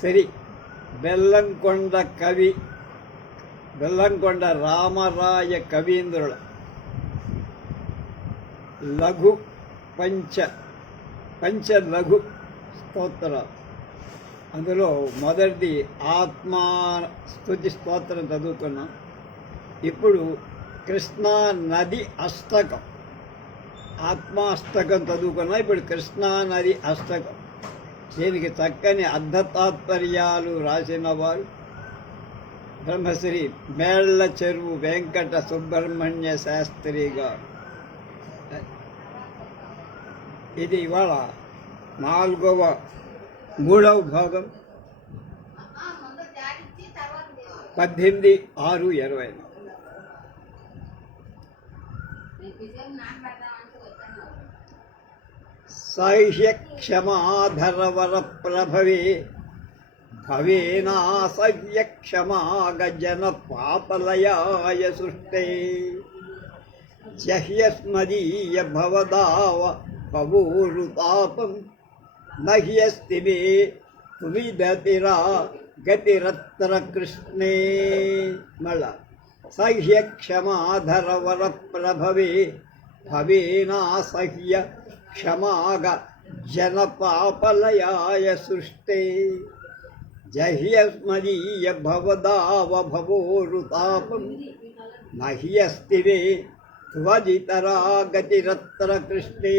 శ్రీ బెల్లంకొండ బెల్లంకొండ రామరాయ కవీంద్రుల లఘు పంచ లఘు స్తోత్రాలు. అందులో మొదటిది ఆత్మా స్తుతి స్తోత్రం చదువుకున్నాం. ఇప్పుడు కృష్ణా నది అష్టకం, ఆత్మాష్టకం చదువుకున్నాం. ఇప్పుడు కృష్ణా నది అష్టకం. దీనికి చక్కని అర్ధతాత్పర్యాలు రాసిన వారు బ్రహ్మశ్రీ మేళ్ల చెరువు వెంకట సుబ్రహ్మణ్య శాస్త్రి గారు. ఇది ఇవాళ మూడవ భాగం, 18/6/20. సహ్యక్షమాధరవర ప్రభవే భవేనాసవ్యక్షమాగజన పాపలయాయ సృష్టే జహ్యస్మదీయ భవదావ భవూరుతాపం నహ్యస్తి మే విదతిరా గతిరత్ర కృష్ణే. మళ్ళా సహ్యక్షమాధరవర ప్రభవే భవేనాసహ్య క్షమాగ జన పాపలయాయ సృష్టే జహ్యస్మదీయ భవదావ భవోరుతాపం నహ్యస్తి మే త్వజితరా గతిరత్ర కృష్ణే.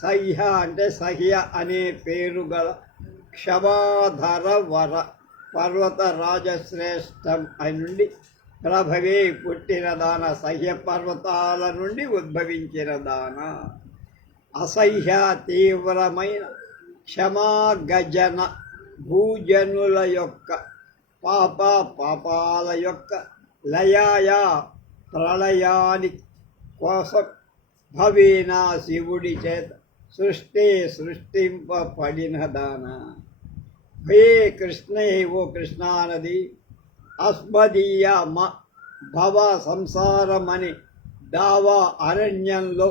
సహ్య అంటే సహ్య అనే పేరు గల క్షమాధర వర పర్వత రాజశ్రేష్టం అని నుండి ప్రభవే పుట్టిన దాన, సహ్య పర్వతాల నుండి ఉద్భవించిన దాన. అసహ్య తీవ్రమైన క్షమాగజన భూజనుల యొక్క పాపాల యొక్క లయాయ ప్రళయాని కోసం భవేనా శివుడి చేత సృష్టింపబడిన దాన. హే కృష్ణే, ఓ కృష్ణానది, అస్మదీయ భవ సంసారమని దావా అరణ్యంలో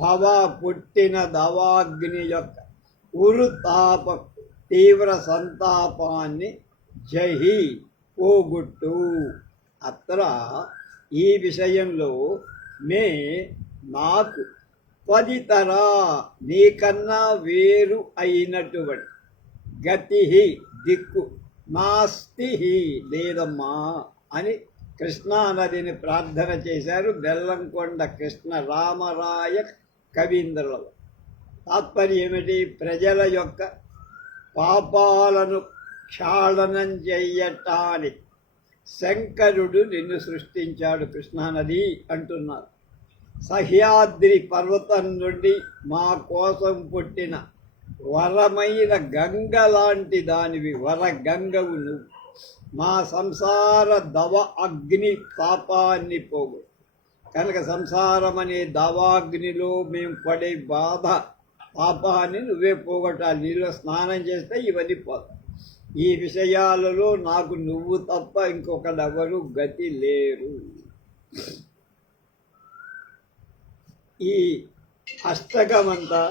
భవ పుట్టిన దవాగ్ని యొక్క ఉరుతాప తీవ్ర సంతాపాన్ని జహి పోగొట్టు. అత్ర ఈ విషయంలో నాకు త్వదితరా నీకన్నా వేరు అయినటువంటి గతి దిక్కు నాస్తి లేదమ్మా అని కృష్ణానదిని ప్రార్థన చేశారు బెల్లంకొండ కృష్ణ రామరాయ కవీంద్రులు. తాత్పర్యం ఏమిటి? ప్రజల యొక్క పాపాలను క్షాళనం చెయ్యటానికి శంకరుడు నిన్ను సృష్టించాడు కృష్ణానది అంటున్నారు. సహ్యాద్రి పర్వతం నుండి మా కోసం పుట్టిన వరమైన గంగ లాంటి దానివి, వరగంగవు నువ్వు. మా సంసార దవ అగ్ని పాపాన్ని పోగు. కనుక సంసారం అనే దవాగ్నిలో మేము పడే బాధ పాపాన్ని నువ్వే పోగొట్టాలి. నీలో స్నానం చేస్తే ఇవన్నీ పోతాయి. ఈ విషయాలలో నాకు నువ్వు తప్ప ఇంకొకడెవరు గతి లేరు. ఈ అష్టకమంతా